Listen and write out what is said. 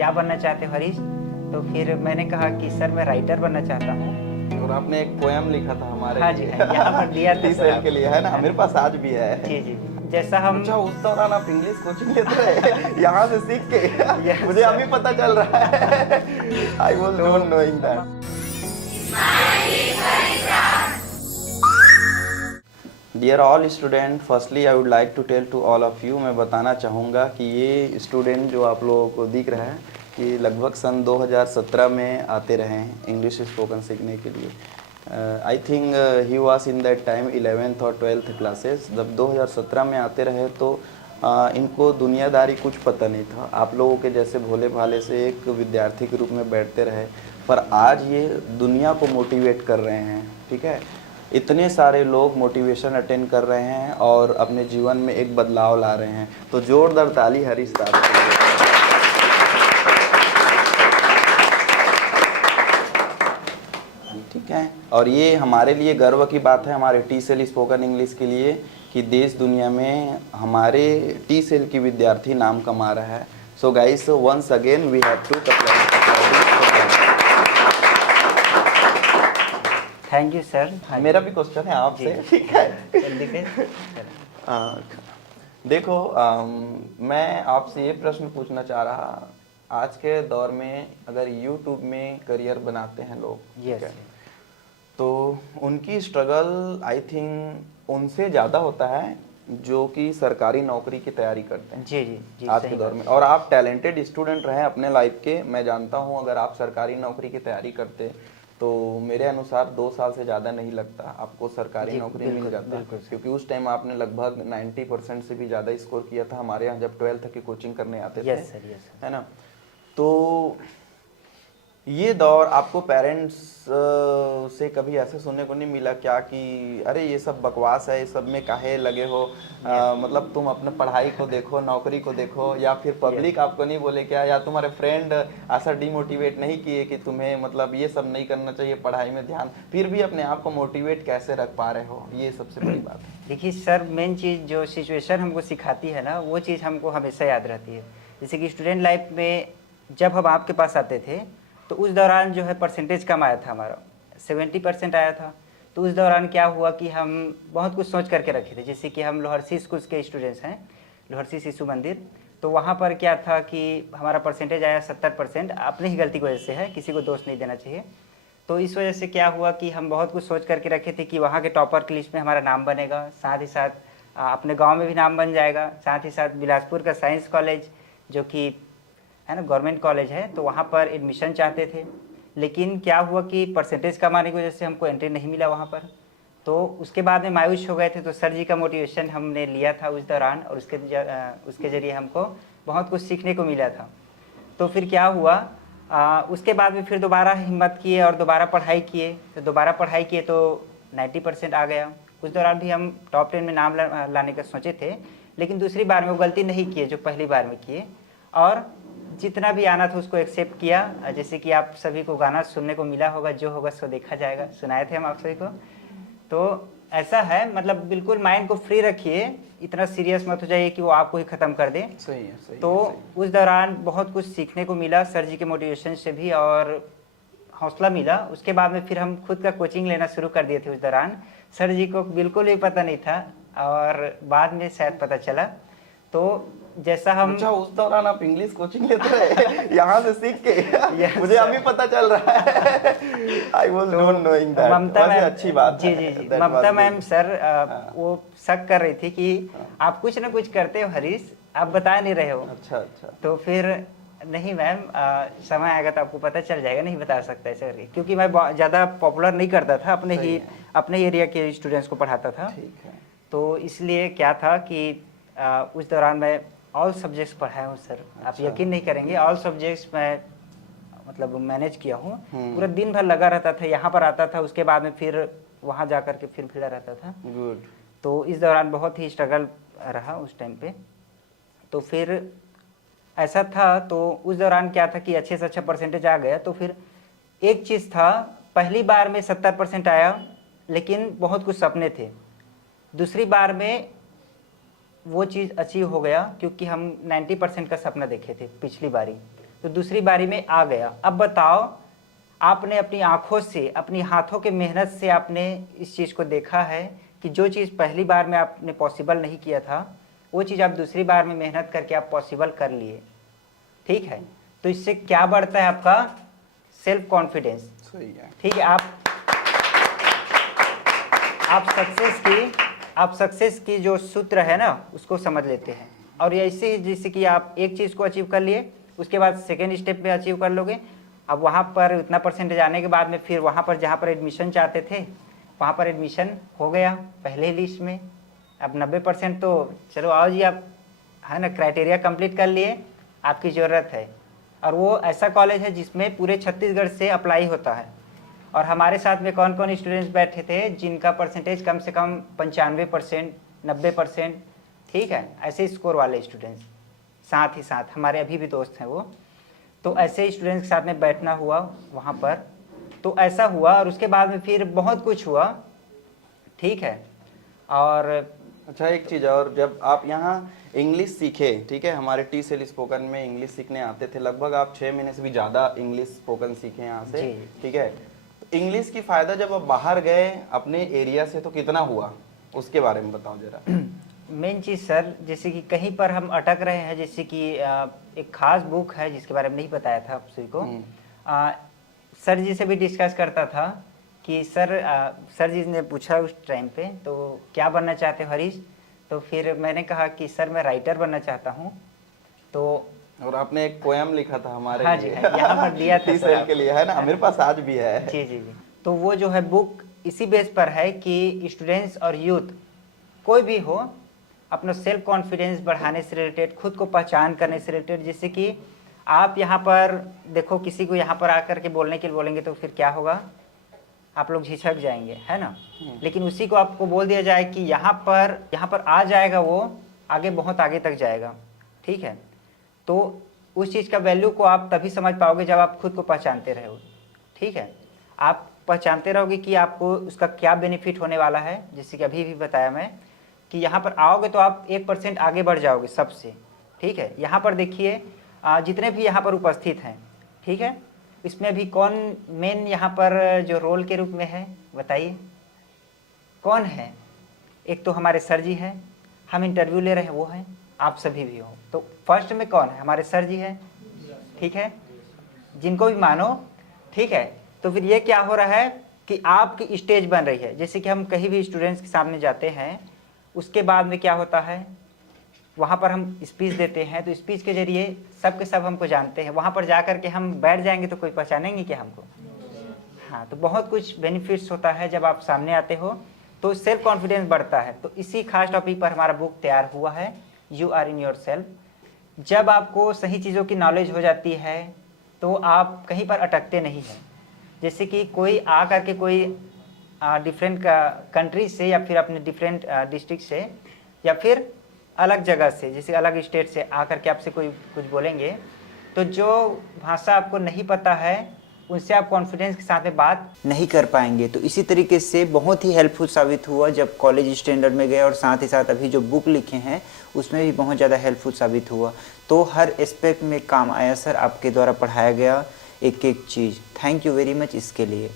क्या बनना चाहते हो हरीश? तो फिर मैंने कहा कि सर मैं राइटर बनना चाहता हूँ। और आपने एक पोयम लिखा था हमारे हाँ लिए। जी, हाँ, यहाँ पर दिया था टी सर सेल आप। के लिए, है ना? मेरे पास आज भी है। जी जी, जैसा हम अच्छा, उस दौरान आप इंग्लिश कोचिंग लेते रहे यहाँ से सीख के? Yes, मुझे sir. अभी पता चल रहा है। आई वॉज तो not knowing that. Dear all student, firstly I would like to tell to all of you, मैं बताना चाहूँगा कि ये स्टूडेंट जो आप लोगों को दिख रहा है कि लगभग सन 2017 में आते रहे हैं इंग्लिश स्पोकन सीखने के लिए। I think he was in that time 11th और 12th क्लासेस। जब 2017 में आते रहे तो इनको दुनियादारी कुछ पता नहीं था। आप लोगों के जैसे भोले भाले से एक विद्यार्थी के रूप में बैठते रहे, पर आज ये दुनिया को मोटिवेट कर रहे हैं। ठीक है, इतने सारे लोग मोटिवेशन अटेंड कर रहे हैं और अपने जीवन में एक बदलाव ला रहे हैं। तो जोरदार ताली हरीश साहब के लिए। ठीक है, और ये हमारे लिए गर्व की बात है, हमारे टी सेल स्पोकन इंग्लिश के लिए, कि देश दुनिया में हमारे टी सेल की विद्यार्थी नाम कमा रहा है। So guys, once again we have to thank you sir. मेरा भी क्वेश्चन है आपसे, ठीक है? जल्दी से। देखो, मैं आपसे ये प्रश्न पूछना चाह रहा, आज के दौर में अगर YouTube में करियर बनाते हैं लोग, ठीक है, तो उनकी स्ट्रगल आई थिंक उनसे ज़्यादा होता है जो कि सरकारी नौकरी की तैयारी करते हैं। जी जी जी, आज के दौर में। और आप टैलेंटेड स्टूडेंट रहे अपने लाइफ के, मैं जानता हूँ अगर आप सरकारी नौकरी की तैयारी करते तो मेरे अनुसार 2 साल से ज़्यादा नहीं लगता आपको सरकारी नौकरी मिल जाता, क्योंकि उस टाइम आपने लगभग 90% से भी ज़्यादा स्कोर किया था हमारे यहाँ जब 12th की कोचिंग करने आते थे। यस सर, है ना? तो ये दौर आपको पेरेंट्स से कभी ऐसे सुनने को नहीं मिला क्या कि अरे ये सब बकवास है, ये सब में काहे लगे हो, मतलब तुम अपने पढ़ाई को देखो, नौकरी को देखो, या फिर पब्लिक आपको नहीं बोले क्या, या तुम्हारे फ्रेंड ऐसा डिमोटिवेट नहीं किए कि तुम्हें मतलब ये सब नहीं करना चाहिए, पढ़ाई में ध्यान, फिर भी अपने आप को मोटिवेट कैसे रख पा रहे हो? ये सबसे बड़ी बात है। देखिए सर, मेन चीज़ जो सिचुएशन हमको सिखाती है ना, वो चीज़ हमको हमेशा याद रहती है। जैसे कि स्टूडेंट लाइफ में जब हम आपके पास आते थे तो उस दौरान जो है परसेंटेज कम आया था, हमारा 70% आया था। तो उस दौरान क्या हुआ कि हम बहुत कुछ सोच करके रखे थे। जैसे कि हम लोहरसी स्कूल के स्टूडेंट्स हैं, लोहरसी शिशु मंदिर। तो वहाँ पर क्या था कि हमारा परसेंटेज आया 70%, अपनी ही गलती की वजह से है, किसी को दोष नहीं देना चाहिए। तो इस वजह से क्या हुआ कि हम बहुत कुछ सोच करके रखे थे कि वहाँ के टॉपर की लिस्ट में हमारा नाम बनेगा, साथ ही साथ अपने गांव में भी नाम बन जाएगा, साथ ही साथ बिलासपुर का साइंस कॉलेज जो कि है ना गवर्नमेंट कॉलेज है, तो वहाँ पर एडमिशन चाहते थे। लेकिन क्या हुआ कि परसेंटेज कम आने की वजह से हमको एंट्री नहीं मिला वहाँ पर। तो उसके बाद में मायूस हो गए थे। तो सर जी का मोटिवेशन हमने लिया था उस दौरान, और उसके ज़रिए हमको बहुत कुछ सीखने को मिला था। तो फिर क्या हुआ, उसके बाद में फिर दोबारा हिम्मत किए और दोबारा पढ़ाई किए। तो दोबारा पढ़ाई किए तो 90% आ गया। उस दौरान भी हम टॉप 10 में नाम लाने का सोचे थे, लेकिन दूसरी बार में वो गलती नहीं किए जो पहली बार में किए, और जितना भी आना था उसको एक्सेप्ट किया। जैसे कि आप सभी को गाना सुनने को मिला होगा, जो होगा सो देखा जाएगा, सुनाए थे हम आप सभी को। तो ऐसा है, मतलब बिल्कुल माइंड को फ्री रखिए, इतना सीरियस मत हो जाइए कि वो आपको ही ख़त्म कर दे। सही है, सही तो है, सही। उस दौरान बहुत कुछ सीखने को मिला सर जी के मोटिवेशन से भी, और हौसला मिला। उसके बाद में फिर हम खुद का कोचिंग लेना शुरू कर दिए थे। उस दौरान सर जी को बिल्कुल भी पता नहीं था, और बाद में शायद पता चला। तो जैसा हम अच्छा, उस दौरान आप इंग्लिश कोचिंग लेते रहे यहाँ से सीख के? Yes, मुझे अभी पता चल रहा है। I was not knowing that. Mamta ma'am, अच्छी बात जी है। जी जी, That was Mamta good. Ma'am sir वो शक कर रही थी कि आप कुछ ना कुछ करते हो हरीश, आप बता नहीं रहे हो। अच्छा अच्छा। तो फिर नहीं मैम, समय आएगा तो आपको पता चल जाएगा, नहीं बता सकता ऐसे करके, क्योंकि मैं ज़्यादा पॉपुलर नहीं करता था, अपने एरिया के स्टूडेंट्स को पढ़ाता था। ठीक है। तो इसलिए क्या था कि उस दौरान मैं ऑल सब्जेक्ट्स पढ़ाया हूँ सर। आप अच्छा। यकीन नहीं करेंगे, ऑल सब्जेक्ट्स मैं मतलब मैनेज किया हूँ। हम्म। पूरा दिन भर लगा रहता था, यहाँ पर आता था, उसके बाद में फिर वहाँ जा कर के फिर भिड़ा रहता था। गुड। तो इस दौरान बहुत ही स्ट्रगल रहा उस टाइम पे। तो फिर ऐसा था, तो उस दौरान क्या था कि अच्छे से अच्छा परसेंटेज आ गया। तो फिर एक चीज़ था, पहली बार में 70% आया, लेकिन बहुत कुछ सपने थे। दूसरी बार में वो चीज़ अचीव हो गया, क्योंकि हम 90% का सपना देखे थे पिछली बारी। तो दूसरी बारी में आ गया। अब बताओ, आपने अपनी आंखों से, अपनी हाथों के मेहनत से आपने इस चीज़ को देखा है कि जो चीज़ पहली बार में आपने पॉसिबल नहीं किया था, वो चीज़ आप दूसरी बार में मेहनत करके आप पॉसिबल कर लिए। ठीक है, तो इससे क्या बढ़ता है? आपका सेल्फ कॉन्फिडेंस। सही है। ठीक है, आप सक्सेस की जो सूत्र है ना, उसको समझ लेते हैं। और ऐसे ही जैसे कि आप एक चीज़ को अचीव कर लिए, उसके बाद सेकेंड स्टेप में अचीव कर लोगे। अब वहाँ पर इतना परसेंटेज आने के बाद में फिर वहाँ पर जहाँ पर एडमिशन चाहते थे, वहाँ पर एडमिशन हो गया पहले लिस्ट में। अब 90% तो चलो आओ जी, आप है ना क्राइटेरिया कंप्लीट कर लिए, आपकी ज़रूरत है। और वो ऐसा कॉलेज है जिसमें पूरे छत्तीसगढ़ से अप्लाई होता है। और हमारे साथ में कौन कौन स्टूडेंट्स बैठे थे जिनका परसेंटेज कम से कम 95%, 90%, ठीक है, ऐसे स्कोर वाले स्टूडेंट्स साथ ही साथ हमारे अभी भी दोस्त हैं वो। तो ऐसे स्टूडेंट्स के साथ में बैठना हुआ वहाँ पर, तो ऐसा हुआ। और उसके बाद में फिर बहुत कुछ हुआ, ठीक है। और अच्छा, एक चीज़ और, जब आप यहाँ इंग्लिश सीखे, ठीक है, हमारे टी सेल स्पोकन में इंग्लिश सीखने आते थे, लगभग आप 6 महीने से भी ज़्यादा इंग्लिश स्पोकन सीखे यहाँ से, जी। ठीक है। इंग्लिश की फ़ायदा जब आप बाहर गए अपने एरिया से तो कितना हुआ, उसके बारे में बताओ जरा। मेन चीज़ सर, जैसे कि कहीं पर हम अटक रहे हैं, जैसे कि एक खास बुक है जिसके बारे में नहीं बताया था आप सभी को। सर जी से भी डिस्कस करता था कि सर जी ने पूछा उस टाइम पे, तो क्या बनना चाहते हो हरीश? तो फिर मैंने कहा कि सर मैं राइटर बनना चाहता हूँ। तो और आपने एक पोएम लिखा था हमारे हाँ जी, लिए। हाँ, यहाँ पर दिया था टी सेल के लिए, है ना, मेरे पास आज भी है। जी जी जी। तो वो जो है बुक इसी बेस पर है कि स्टूडेंट्स और यूथ कोई भी हो, अपना सेल्फ कॉन्फिडेंस बढ़ाने से रिलेटेड, खुद को पहचान करने से रिलेटेड। जैसे कि आप यहाँ पर देखो, किसी को यहाँ पर आकर के बोलने के लिए बोलेंगे तो फिर क्या होगा? आप लोग झिझक जाएंगे, है ना। लेकिन उसी को आपको बोल दिया जाए कि यहाँ पर आ जाएगा, वो आगे बहुत आगे तक जाएगा, ठीक है। तो उस चीज़ का वैल्यू को आप तभी समझ पाओगे जब आप खुद को पहचानते रहो, ठीक है। आप पहचानते रहोगे कि आपको उसका क्या बेनिफिट होने वाला है। जैसे कि अभी भी बताया मैं कि यहाँ पर आओगे तो आप 1% आगे बढ़ जाओगे सबसे, ठीक है। यहाँ पर देखिए जितने भी यहाँ पर उपस्थित हैं, ठीक है, इसमें भी कौन मेन यहाँ पर जो रोल के रूप में है, बताइए कौन है? एक तो हमारे सर जी हैं, हम इंटरव्यू ले रहे हैं वो हैं, आप सभी भी हो। तो फर्स्ट में कौन है? हमारे सर जी हैं, ठीक है, जिनको भी मानो, ठीक है। तो फिर ये क्या हो रहा है कि आपकी स्टेज बन रही है। जैसे कि हम कहीं भी स्टूडेंट्स के सामने जाते हैं, उसके बाद में क्या होता है, वहाँ पर हम स्पीच देते हैं, तो स्पीच के जरिए सब के सब हमको जानते हैं। वहाँ पर जा कर के हम बैठ जाएंगे तो कोई पहचानेंगे क्या हमको? हाँ, तो बहुत कुछ बेनिफिट्स होता है जब आप सामने आते हो, तो सेल्फ कॉन्फिडेंस बढ़ता है। तो इसी खास टॉपिक पर हमारा बुक तैयार हुआ है, you are in your self. जब आपको सही चीज़ों की नॉलेज हो जाती है तो आप कहीं पर अटकते नहीं हैं। जैसे कि कोई आ करके कोई डिफरेंट कंट्री से, या फिर अपने डिफरेंट डिस्ट्रिक्ट से, या फिर अलग जगह से, जैसे अलग स्टेट से आकर के आपसे कोई कुछ बोलेंगे, तो जो भाषा आपको नहीं पता है उनसे आप कॉन्फिडेंस के साथ में बात नहीं कर पाएंगे। तो इसी तरीके से बहुत ही हेल्पफुल साबित हुआ जब कॉलेज स्टैंडर्ड में गए, और साथ ही साथ अभी जो बुक लिखे हैं उसमें भी बहुत ज़्यादा हेल्पफुल साबित हुआ। तो हर एस्पेक्ट में काम आया सर, आपके द्वारा पढ़ाया गया एक एक चीज़। थैंक यू वेरी मच इसके लिए।